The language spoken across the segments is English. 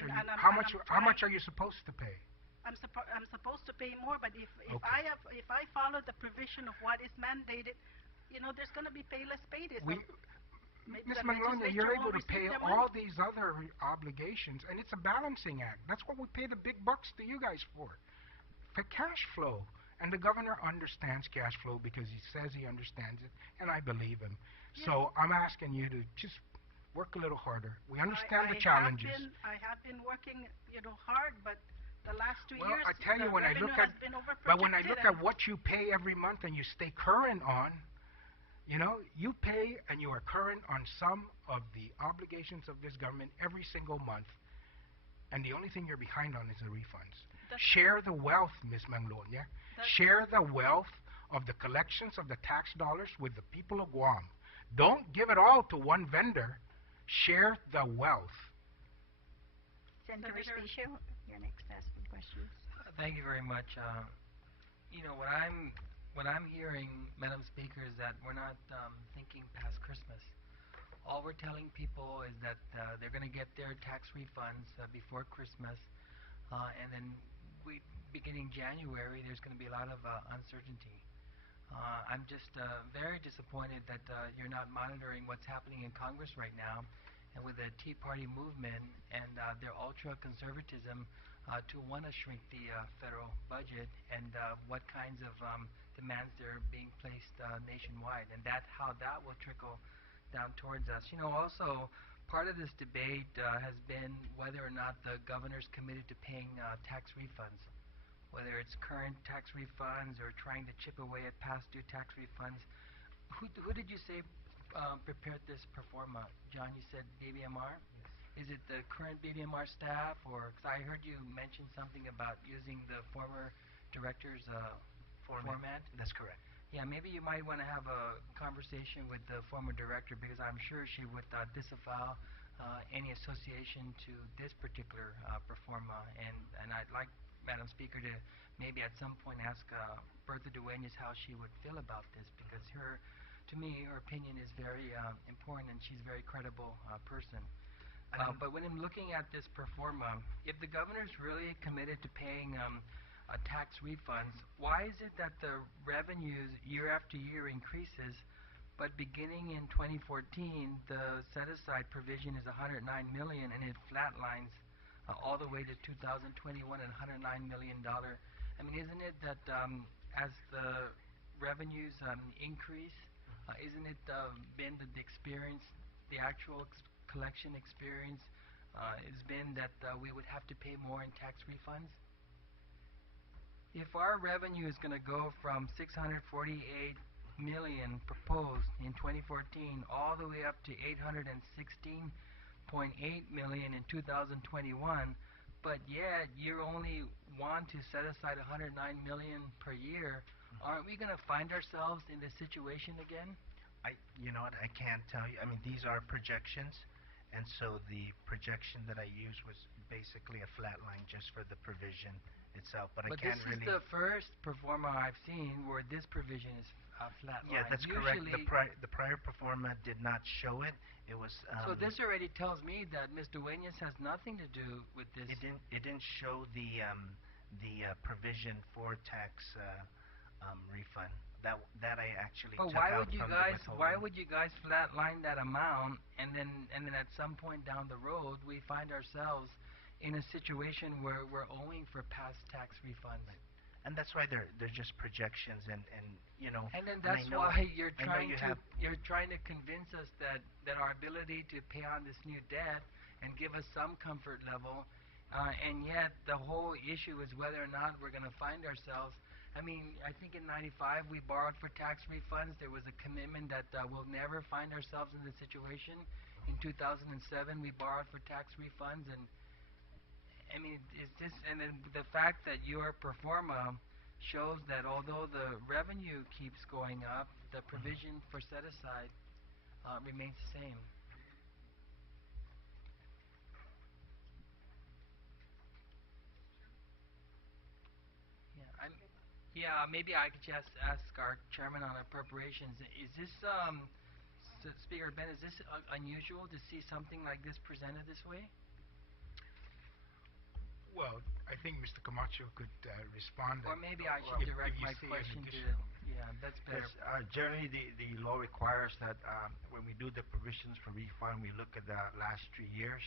much are you? and I'm, How and much? I'm How trying. much are you supposed to pay? I'm supposed to pay more, but if Okay. if I follow the provision of what is mandated, there's going to be pay less pay. We, Maybe Ms. the Magnolia, legislature you're able won't to receive pay their all money. these other obligations, and it's a balancing act. That's what we pay the big bucks to you guys for cash flow. And the governor understands cash flow because he says he understands it, and I believe him. Yes. So I'm asking you to just work a little harder. We understand I the challenges. I have been working, hard, but the last 2 Well, years, I tell the you, when I revenue look at, has been over but when I look projected, at what you pay every month and you stay current on, you pay and you are current on some of the obligations of this government every single month, and the only thing you're behind on is the refunds. Share the wealth, Ms. Magnolia. Share the wealth of the collections of the tax dollars with the people of Guam. Don't give it all to one vendor. Share the wealth. Senator Respicio, you're next to ask the questions. Thank you very much. What I'm hearing, Madam Speaker, is that we're not thinking past Christmas. All we're telling people is that they're going to get their tax refunds before Christmas, and then beginning January, there's going to be a lot of uncertainty. I'm just very disappointed that you're not monitoring what's happening in Congress right now, and with the Tea Party movement and their ultra-conservatism to want to shrink the federal budget, and what kinds of demands they're being placed nationwide, and how that will trickle down towards us. Also, part of this debate has been whether or not the governor's committed to paying tax refunds, whether it's current tax refunds or trying to chip away at past due tax refunds. Who did you say prepared this pro forma? John, you said BBMR? Yes. Is it the current BBMR staff, or because I heard you mention something about using the former director's format? That's correct. Yeah, maybe you might want to have a conversation with the former director, because I'm sure she would disavow any association to this particular pro forma, and I'd like, Madam Speaker, to maybe at some point ask Bertha Duenas how she would feel about this, because to me, her opinion is very important, and she's a very credible person. But when I'm looking at this pro forma, if the governor's really committed to paying tax refunds, why is it that the revenues year after year increases, but beginning in 2014, the set-aside provision is $109 million, and it flatlines all the way to 2021 at $109 million? I mean, isn't it that as the revenues increase, isn't it been that the experience, the actual collection experience, has been that we would have to pay more in tax refunds? If our revenue is going to go from 648 million proposed in 2014 all the way up to 816.8 million in 2021, but yet you only want to set aside 109 million per year, aren't we going to find ourselves in this situation again? You know what, I can't tell you. I mean, these are projections, and so the projection that I used was basically a flat line just for the provision itself. But I can't really... But this is the first pro forma I've seen where this provision is flat line. Yeah, that's correct. The prior pro forma did not show it. It was... so this already tells me that Ms. Duenas has nothing to do with this. It didn't show the provision for tax refund. That I actually but took why out would you from guys the why would you guys flatline that amount, and then at some point down the road we find ourselves in a situation where we're owing for past tax refunds? Right. And that's why they're just projections, and you know. And then that's why you're trying to convince us that our ability to pay on this new debt and give us some comfort level, and yet the whole issue is whether or not we're going to find ourselves. I mean, I think in '95 we borrowed for tax refunds. There was a commitment that we'll never find ourselves in this situation. In 2007 we borrowed for tax refunds, and I mean, is this, and then the fact that your pro forma shows that although the revenue keeps going up, the provision for set-aside remains the same. Yeah, maybe I could just ask our chairman on appropriations. Is this, Speaker Ben, is this unusual to see something like this presented this way? Well, I think Mr. Camacho could respond. Or maybe I Well, should if direct you my see an question to, additional- yeah, that's better. Yes, generally the law requires that when we do the provisions for refund, we look at the last 3 years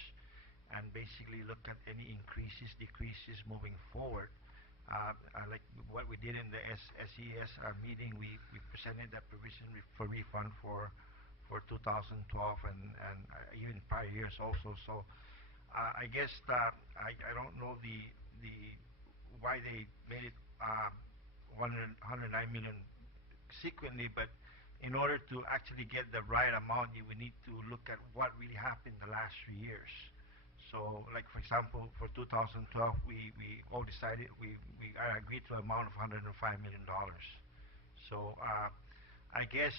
and basically look at any increases, decreases moving forward. Like what we did in the SES meeting, we presented that provision for refund for 2012 and even prior years also. So I guess that I don't know the why they made it 109 million sequentially, but in order to actually get the right amount, we need to look at what really happened the last 3 years. So, like for example, for 2012, we all decided we agreed to an amount of $105 million. So, I guess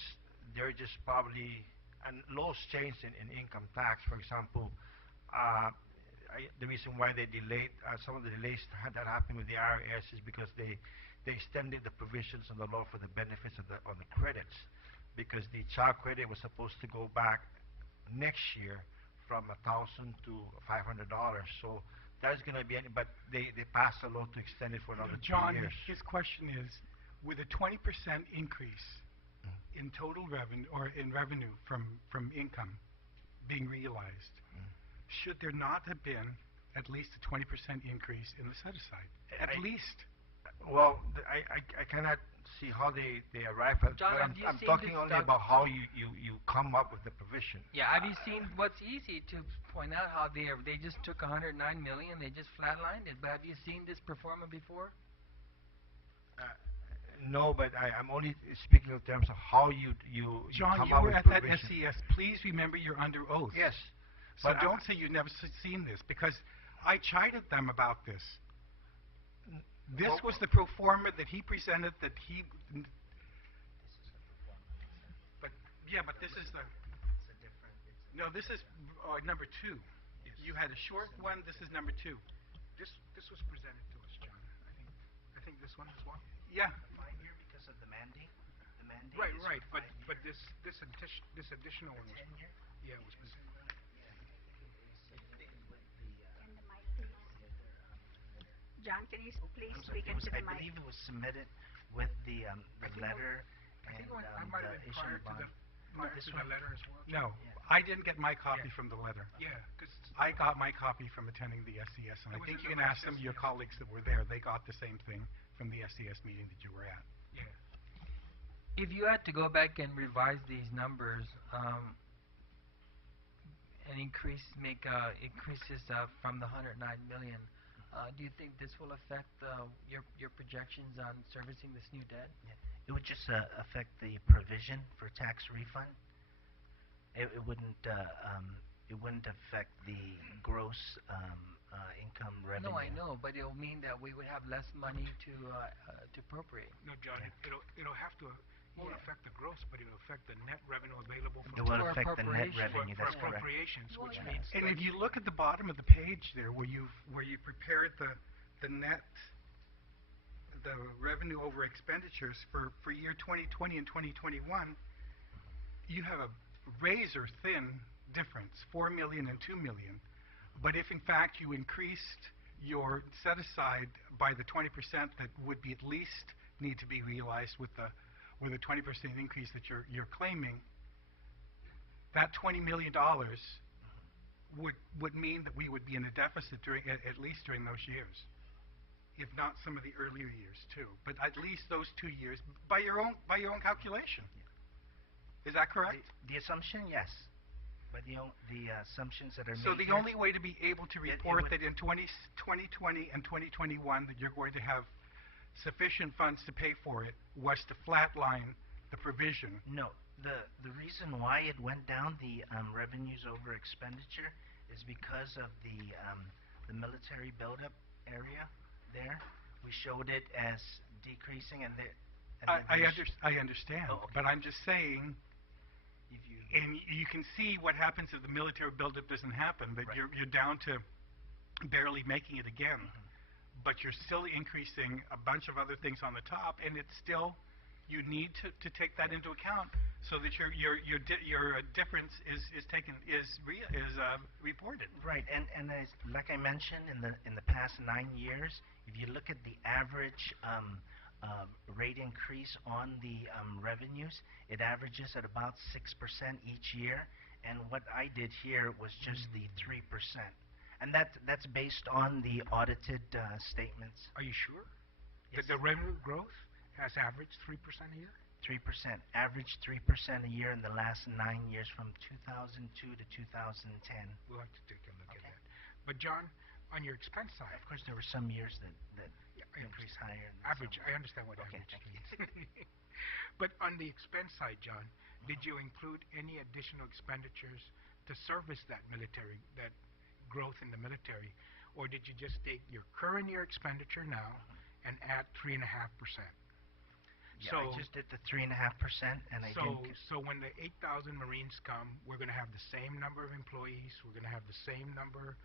they're just probably, and laws changed in income tax. For example, the reason why they delayed some of the delays that happened with the IRS is because they extended the provisions of the law for the benefits of on the credits, because the child credit was supposed to go back next year from $1,000 to $500. So there's going to be any, but they passed a law to extend it for another 2 John, years. his question is, with a 20% increase in total revenue or in revenue from income being realized, should there not have been at least a 20% increase in the set-aside? At least. Well, I cannot see how they arrive at. John, But have you I'm seen talking this only about how you come up with the provision. Yeah, have you seen what's easy to point out how they just took 109 million, they just flatlined it, but have you seen this performer before? No, but I'm only speaking in terms of how you John, come you up were with at that provision. SES. Please remember you're under oath. Yes. So but don't say you've never seen this, because I chided them about this. This Well- was the pro forma that he presented that he... But, yeah, but this is the... No, this is number 2. Yes. You had a short one, this is number 2. This was presented to us, John. I think this one as well. Yeah. 5 year because of the mandate. The mandate Right, is right. for But 5 years. this additional one was 10 year. yeah, it was presented. And the mic, please. John, can you please I'm sorry, speak it was, into I the mic? believe it was submitted with the I think letter I and think I might have the been issuing prior bond. to This the one? letter as well. No, Yeah. I didn't get my copy Yeah. from the letter. Yeah, because I got my copy from attending the SES, and I It was think in you the can last ask some of your SES. colleagues that were there. They got the same thing from the SES meeting that you were at. yeah. If you had to go back and revise these numbers, and increases from the 109 million, do you think this will affect your projections on servicing this new debt? It would just affect the provision for tax refund. It wouldn't affect the gross income revenue. No, I know, but it'll mean that we would have less money to appropriate. No, John, it'll have to won't affect the gross, but it'll affect the net revenue available It for will For affect the net appropriation. revenue. for That's correct. appropriations, Well, which yeah. means And like, if you look at the bottom of the page there, where you prepared the net, the revenue over expenditures for year 2020 and 2021, you have a razor thin difference, 4 million and 2 million. But if in fact you increased your set aside by the 20% that would be at least need to be realized with the 20% increase that you're claiming, that $20 million would mean that we would be in a deficit at least during those years, if not some of the earlier years too. But at least those 2 years, by your own calculation. Is that correct? The assumption, yes. But the assumptions that are So made the here- only way to be able to it report would- that in 2020 and 2021 that you're going to have sufficient funds to pay for it was to flatline the provision. No, the reason why it went down, the revenues over expenditure, is because of the military buildup area there. We showed it as decreasing, and I understand, Oh, okay. but I'm just saying, if you and you can see what happens if the military buildup doesn't happen, that Right. you're down to barely making it again. But you're still increasing a bunch of other things on the top, and it's still, you need to take that into account. so that your difference is reported. Right, and like I mentioned, in the past 9 years, if you look at the average rate increase on the revenues, it averages at about 6% each year. And what I did here was just the 3%, and that's based on the audited statements. Are you sure? Yes. That the revenue growth has averaged 3% a year? 3%, average 3% a year in the last 9 years from 2002 to 2010. We'll have to take a look at Okay. that. But John, on your expense side, Of course, there were some years that yeah, I increased understand. higher. and Average, some- I understand what Okay, average thank means. But on the expense side, John, did you include any additional expenditures to service that growth in the military? Or did you just take your current year expenditure now and add 3.5%? Yeah, So, I just did the 3.5%, and I didn't. so when the 8,000 Marines come, we're going to have the same number of employees. We're going to have the same number,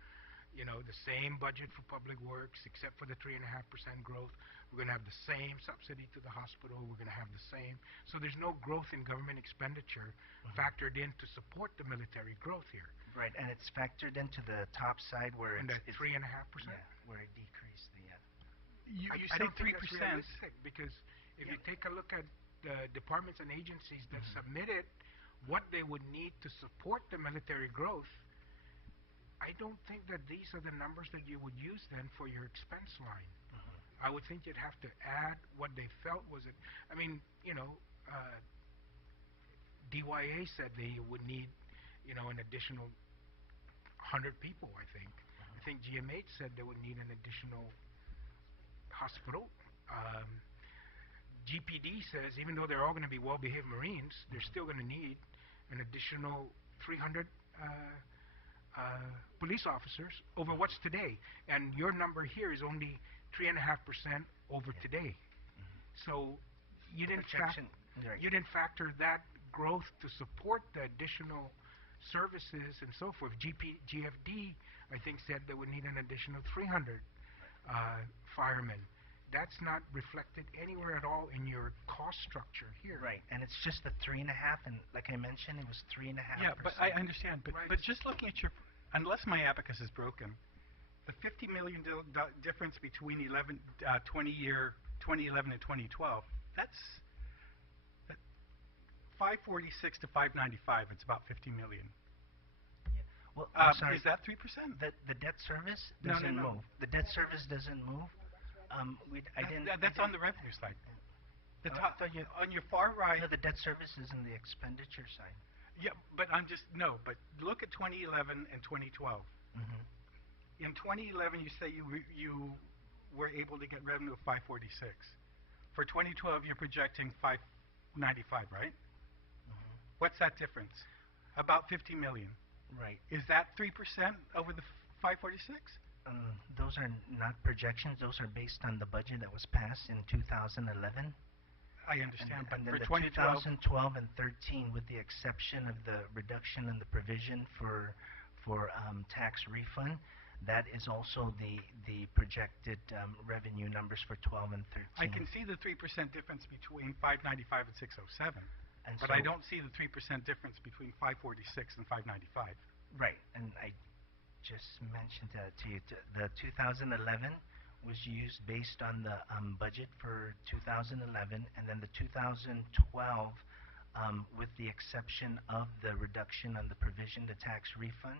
the same budget for public works, except for the 3.5% growth. We're going to have the same subsidy to the hospital. We're going to have the same. So there's no growth in government expenditure factored in to support the military growth here. Right, and it's factored into the top side where And that it's 3.5%. yeah, where it decreased the. You I say don't think that's 3%. realistic, because if you take a look at the departments and agencies that submitted what they would need to support the military growth, I don't think that these are the numbers that you would use then for your expense line. I would think you'd have to add what they felt was it. I mean, DYA said they would need, an additional 100 people, I think. I think GMH said they would need an additional hospital. GPD says even though they're all going to be well-behaved Marines, they're still going to need an additional 300 police officers over what's today. And your number here is only 3.5% over today. So you didn't factor that growth to support the additional services and so forth. GFD, I think, said they would need an additional 300 firemen. That's not reflected anywhere at all in your cost structure here. Right, and it's just the 3.5, and like I mentioned, it was 3.5%. Yeah, but I understand. But just looking at unless my abacus is broken, the $50 million difference between 2011 and 2012, that's 546 to 595. It's about 50 million. Well, I'm sorry. Is that 3%? The debt service No, doesn't no. move. The debt service doesn't move. That's on the revenue side. I thought On your far right. No, the debt service is in the expenditure side. Yeah, but but look at 2011 and 2012. In 2011, you say you were able to get revenue of 546. For 2012, you're projecting 595, right? What's that difference? About 50 million. Right. Is that 3% over the 546? Those are not projections. Those are based on the budget that was passed in 2011. I understand, And but then for the 2012, 2012 and 13, with the exception of the reduction in the provision for tax refund, that is also the projected revenue numbers for 12 and 13. I can see the 3% difference between 595 and 607, And but so, I don't see the 3% difference between 546 and 595. Right, and I just mentioned that to you. The 2011 was used based on the budget for 2011, and then the 2012, with the exception of the reduction on the provision, the tax refund,